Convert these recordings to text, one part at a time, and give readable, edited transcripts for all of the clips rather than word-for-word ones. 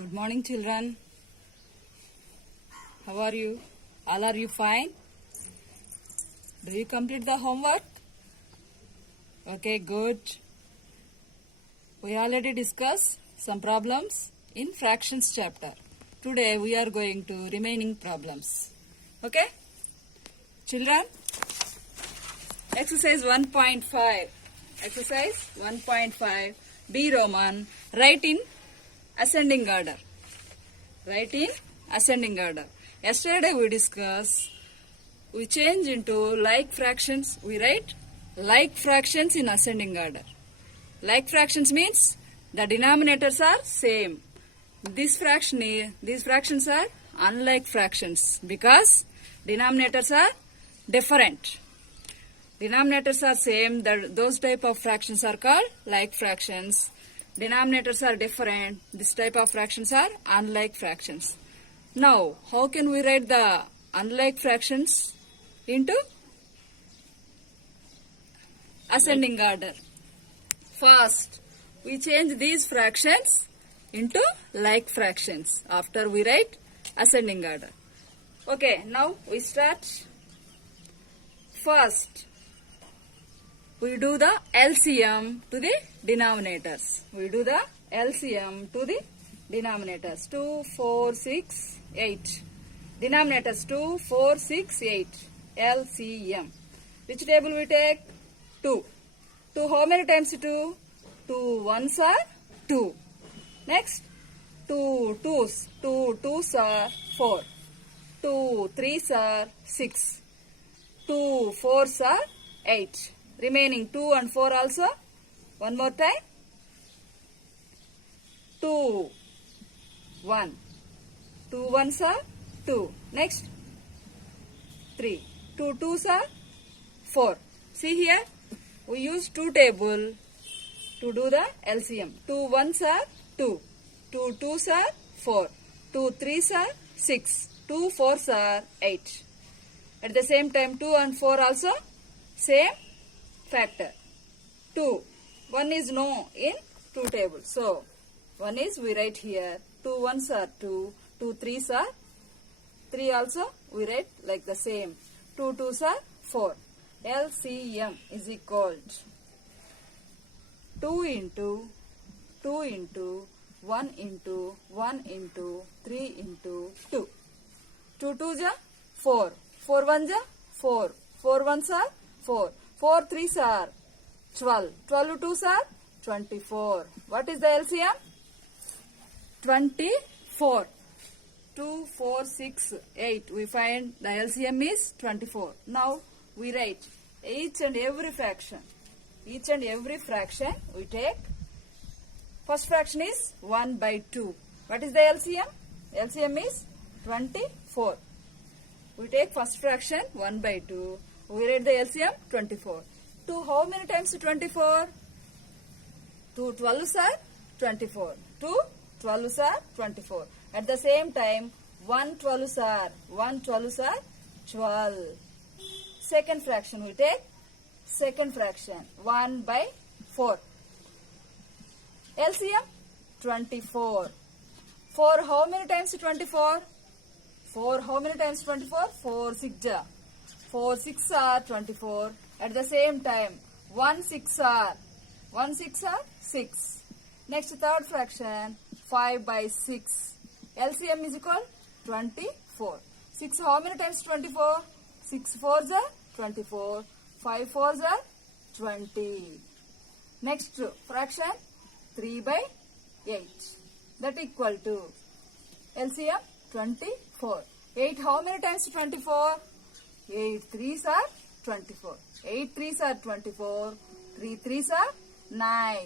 Good morning, children. How are you? All are you fine? Do you complete the homework? Okay, good. We already discussed some problems in fractions chapter. Today we are going to remaining problems. Okay? Children, exercise 1.5. Exercise 1.5. B Roman. Write in ascending order. Write in ascending order. Yesterday we discussed, we change into like fractions. We write like fractions in ascending order. Like fractions means the denominators are same. These fractions are unlike fractions because denominators are different. Denominators are same. Those type of fractions are called like fractions. Denominators are different. This type of fractions are unlike fractions. Now, how can we write the unlike fractions into ascending order? First, we change these fractions into like fractions after we write ascending order. Okay, now we start. First, we do the LCM to the denominators. We do the LCM to the denominators. 2, 4, 6, 8. Denominators 2, 4, 6, 8. LCM. Which table we take? 2. 2 how many times 2? 2 ones are 2. Next, 2 twos. 2 twos are 4. 2 threes are 6. 2 fours are 8. Remaining 2 and 4 also. One more time. 2, 1. 2 ones are 2. Next, 3. 2 twos are 4. See here, we use 2 table to do the LCM. 2 ones are 2. 2 twos are 4. 2 threes are 6. 2 fours are 8. At the same time, 2 and 4 also same factor. 2. 1 is no in 2 tables. So, 1 is we write here. 2 ones are 2. 2 threes are 3 also we write like the same. 2 twos are 4. LCM is equal to 2 into 2 into 1 into 1 into 3 into 2. 2 twos are 4. 4 ones are 4. 4 ones are 4. 4 threes are 12. 12 twos are 24. What is the LCM? 24. 2, 4, 6, 8. We find the LCM is 24. Now we write each and every fraction. Each and every fraction we take. First fraction is 1 by 2. What is the LCM? LCM is 24. We take first fraction 1 by 2. We write the LCM 24. 2 how many times 24? 2 12s are 24. 2 12s are 24. At the same time, 1 12s are 12. Second fraction we take. Second fraction 1 by 4. LCM 24. 4 how many times 24? 4 how many times 24? 4 6 ja. 4 6 are 24. At the same time, 1 6 are 6. Next third fraction 5 by 6. LCM is equal 24. 6 how many times 24? 6 4s are 24. 5 4s are 20. Next fraction 3 by 8. That equal to LCM 24. 8 how many times 24? 8 threes are 24. 8 threes are 24. 3 threes are 9.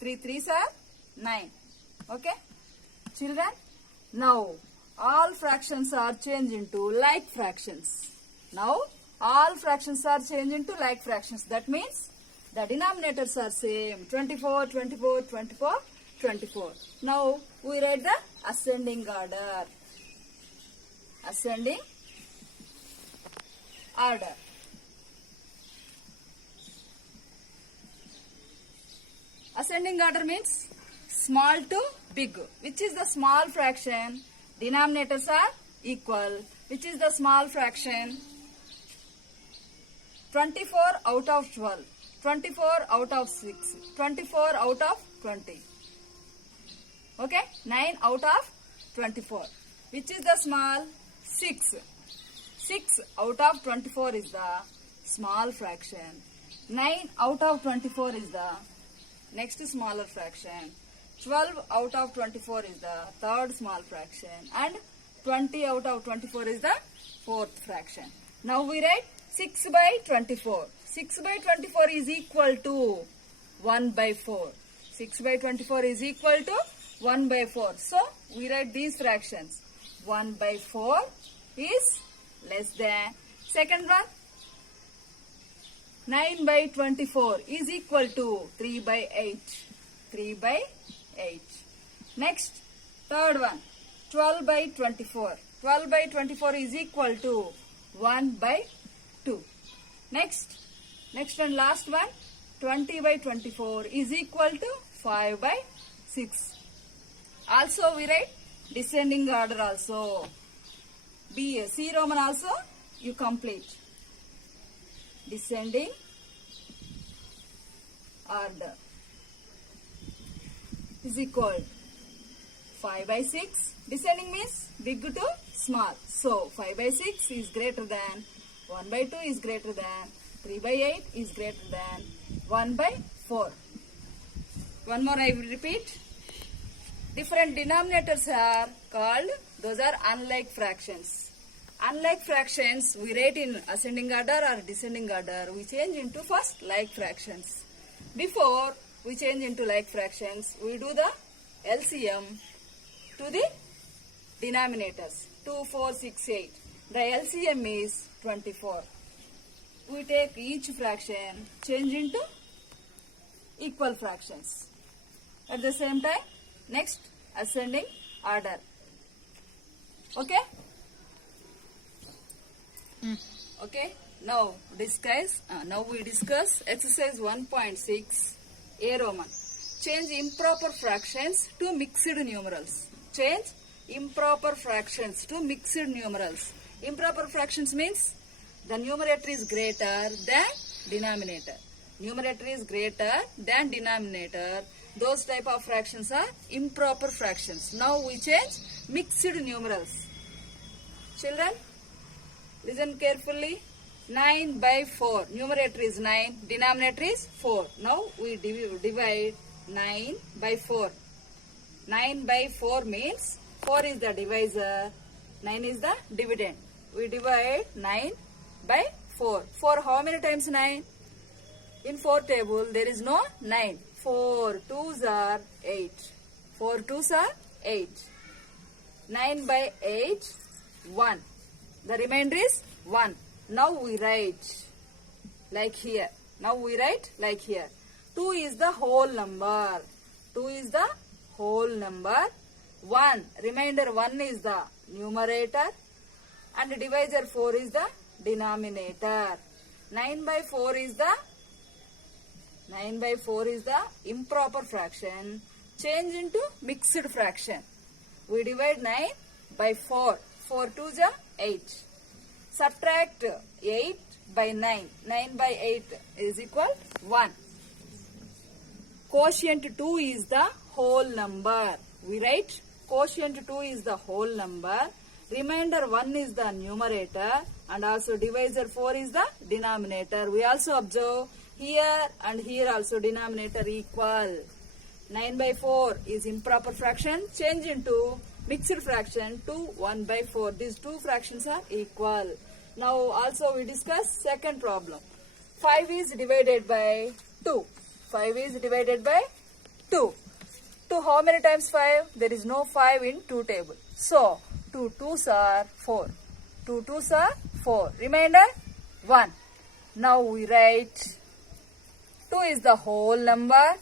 3 threes are 9. Okay? Children, now all fractions are changed into like fractions. Now all fractions are changed into like fractions. That means the denominators are same. 24, 24, 24, 24. Now we write the ascending order. Ascending order. Ascending order means small to big. Which is the small fraction? Denominators are equal. Which is the small fraction? 24 out of 12. 24 out of 6. 24 out of 20. Okay? 9 out of 24. Which is the small? 6. 6 out of 24 is the small fraction. 9 out of 24 is the next smaller fraction. 12 out of 24 is the third small fraction. And 20 out of 24 is the fourth fraction. Now we write 6 by 24. 6 by 24 is equal to 1 by 4. 6 by 24 is equal to 1 by 4. So we write these fractions. 1 by 4 is less than. Second one. 9 by 24 is equal to 3 by 8. 3 by 8. Next, third one. 12 by 24. 12 by 24 is equal to 1 by 2. Next and last one. 20 by 24 is equal to 5 by 6. Also we write descending order also. C Roman also you complete. Descending order is equal 5 by 6. Descending means big to small. So 5 by 6 is greater than 1 by 2 is greater than 3 by 8 is greater than 1 by 4. One more I will repeat. Different denominators are called, those are unlike fractions. Unlike fractions we write in ascending order or descending order. We change into first like fractions. Before we change into like fractions, we do the LCM to the denominators. 2, 4, 6, 8. The LCM is 24. We take each fraction, change into equal fractions. At the same time, next ascending order. Okay? Okay. Now we discuss exercise 1.6 A Roman. Change improper fractions to mixed numerals. Change improper fractions to mixed numerals. Improper fractions means the numerator is greater than denominator. Numerator is greater than denominator. Those type of fractions are improper fractions. Now we change mixed numerals. Children, listen carefully. 9 by 4. Numerator is 9. Denominator is 4. Now we divide 9 by 4. 9 by 4 means 4 is the divisor. 9 is the dividend. We divide 9 by 4. 4 how many times 9? In 4 table there is no 9. 4 2s are 8. 4 2s are 8. 9 by 8, 1. The remainder is 1. Now we write like here. 2 is the whole number. 2 is the whole number. 1. Remainder 1 is the numerator. And divisor 4 is the denominator. 9 by 4 is the improper fraction. Change into mixed fraction. We divide 9 by 4. 4 2s are 8. Subtract 8 by 9. 9 by 8 is equal 1. Quotient 2 is the whole number. We write quotient 2 is the whole number. Remainder 1 is the numerator. And also divisor 4 is the denominator. We also observe here and here also denominator equal. 9 by 4 is improper fraction. Change into mixed fraction to 1 by 4. These two fractions are equal. Now also we discuss second problem. 5 is divided by 2. 5 is divided by 2. 2 how many times 5? There is no 5 in 2 table. So 2 2s are 4. 2 2s are 4. Remainder 1. Now we write 2 is the whole number.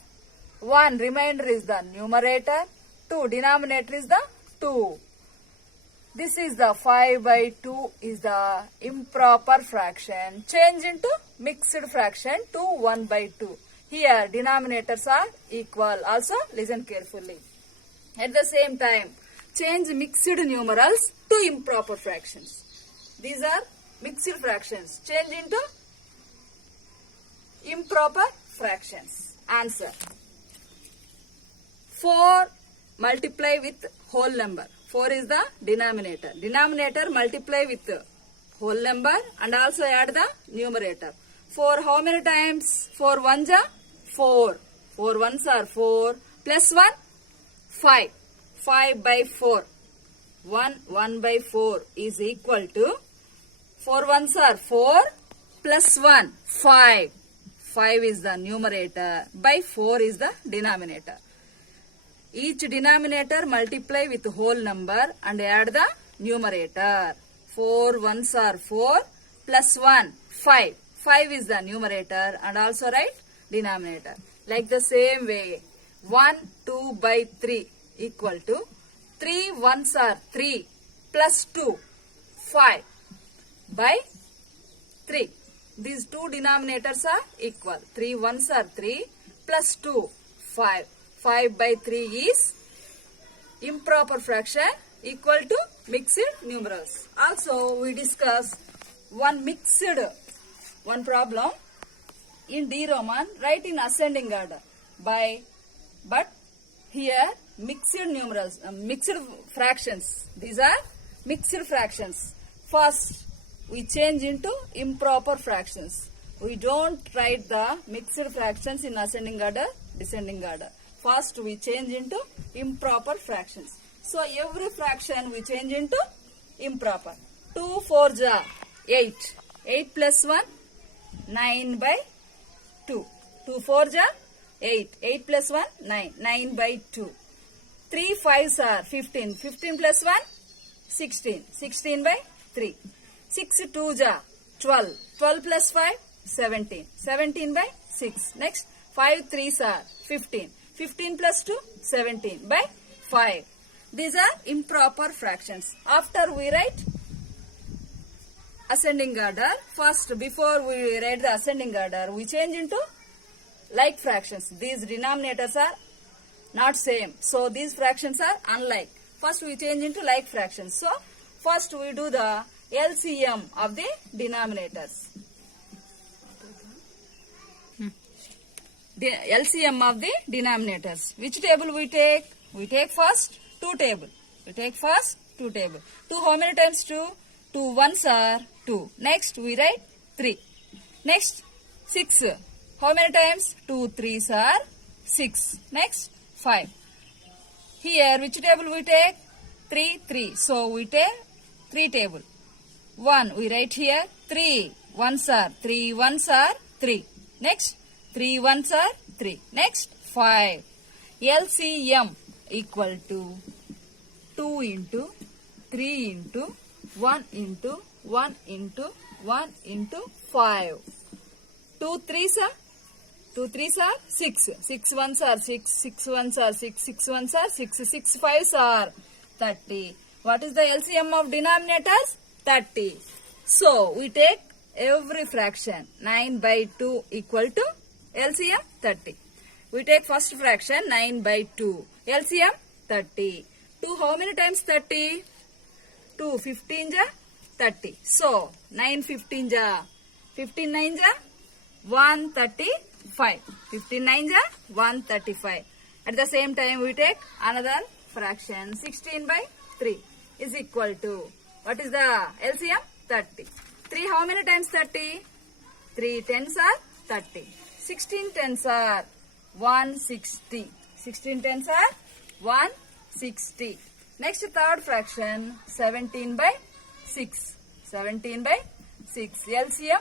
1 remainder is the numerator. 2 denominator is the 2. This is the 5 by 2 is the improper fraction. Change into mixed fraction to 1 by 2. Here denominators are equal. Also listen carefully. At the same time, change mixed numerals to improper fractions. These are mixed fractions. Change into improper fractions. Answer. 4 multiply with whole number. 4 is the denominator. Denominator multiply with whole number and also add the numerator. 4 how many times? 4 ones are 4. 4 ones are 4 plus 1 5. 5 by 4. 1 by 4 is equal to 4 ones are 4 plus 1 5. 5 is the numerator by 4 is the denominator. Each denominator multiply with whole number and add the numerator. 4 ones are 4 plus 1 5. 5 is the numerator and also write denominator. Like the same way 1 2 by 3 equal to 3 ones are 3 plus 2 5 by 3. These two denominators are equal. 3 ones are 3 plus 2 5. 5 by 3 is improper fraction equal to mixed numerals. Also we discuss one problem in D Roman, write in ascending order but here mixed numerals, mixed fractions. These are mixed fractions. First we change into improper fractions. We don't write the mixed fractions in ascending order, descending order. First we change into improper fractions. So every fraction we change into improper. 2 4 ja 8. 8 plus 1 9 by 2. 2 4 ja 8. 8 plus 1 9. 9 by 2. 3 5s are 15. 15 plus 1 16. 16 by 3. 6 2 ja 12. 12 plus 5 17. 17 by 6. Next 5 3s are 15. 15 plus 2 17 by 5. These are improper fractions. After we write ascending order, first before we write the ascending order, we change into like fractions. These denominators are not same. So these fractions are unlike. First we change into like fractions. So first we do the LCM of the denominators. The LCM of the denominators. Which table we take? We take first 2 table. We take first 2 table. 2 how many times 2? 2 ones are 2. Next we write 3. Next 6. How many times? 2 3s are 6. Next 5. Here which table we take? 3 3. So we take 3 table. 1 we write here 3 ones are 3 ones are 3. Next 3 ones are 3. Next 5. LCM equal to 2 into 3 into 1 into 1 into 1 into 5. 2 3s are 2 3s are 6. 6 ones are 6. 6 ones are 6. 6 ones are 6. 6 5s are 30. What is the LCM of denominators? 30. So we take every fraction. 9 by 2 equal to LCM 30. We take first fraction 9 by 2. LCM 30. 2 how many times 30? 2 15 ja 30. So 9 15 ja 15 9 ja 135. 15 9 ja 135. At the same time we take another fraction 16 by 3 is equal to, what is the LCM? 30. 3 how many times 30? 3 tens are 30. 16 tens are 160. 16 tens are 160. Next third fraction 17 by 6. 17 by 6. LCM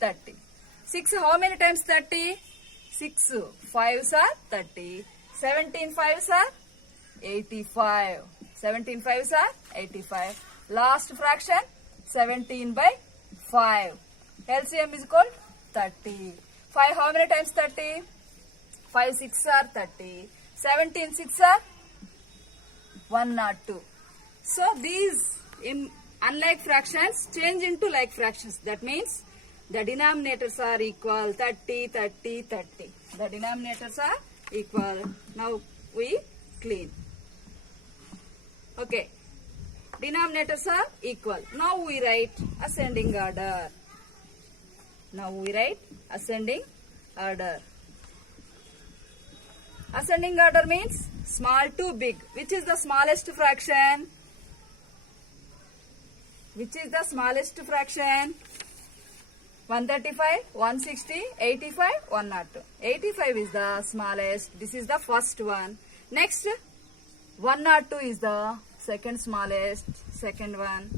30. 6 how many times 30? 6 5s are 30. 17 5s are 85. 17 5s are 85. Last fraction 17 by 5. LCM is equal 30. 5 how many times 30? 5 6 are 30. 17 6 are 102. So these in unlike fractions change into like fractions. That means The denominators are equal 30, 30, 30. The denominators are equal. Now we clean. Okay. Denominators are equal. Now we write ascending order. Now we write ascending order. Ascending order means small to big. Which is the smallest fraction? Which is the smallest fraction? 135, 160, 85, 102. 85 is the smallest. This is the first one. Next, 102 is the second smallest. Second one,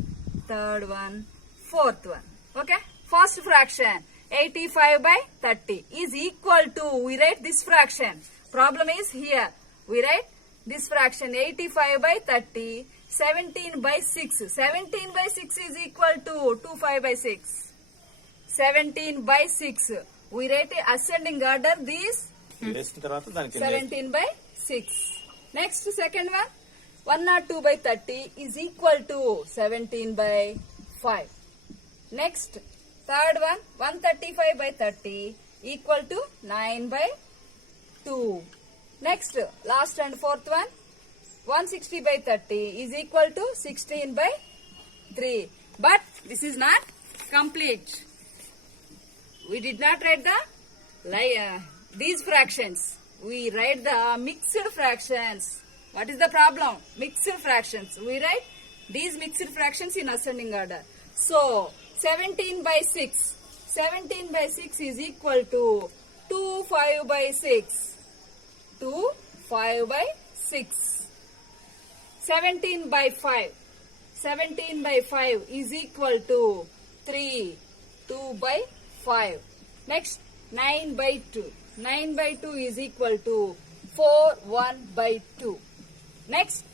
third one, fourth one. Okay? First fraction, 85 by 30 is equal to, we write this fraction. Problem is here. We write this fraction 85 by 30, 17 by 6. 17 by 6 is equal to 25 by 6. 17 by 6. We write ascending order this 17 by 6. Next, second one, 102 by 30 is equal to 17 by 5. Next, third one, 135 by 30 equal to 9 by 2. Next, last and fourth one, 160 by 30 is equal to 16 by 3. But this is not complete. We did not write these fractions. We write the mixed fractions. What is the problem? Mixed fractions. We write these mixed fractions in ascending order. So, 17 by 6. 17 by 6 is equal to 2 5 by 6. 2 5 by 6. 17 by 5. 17 by 5 is equal to 3 2 by 5. Next, 9 by 2. 9 by 2 is equal to 4 1 by 2. Next,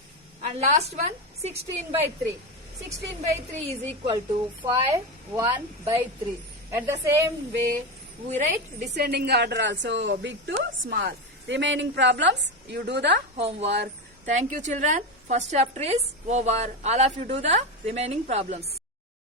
and last one, 16 by 3. 16 by 3 is equal to 5 1 by 3. At the same way, we write descending order also, big to small. Remaining problems, you do the homework. Thank you, children. First chapter is over. All of you do the remaining problems.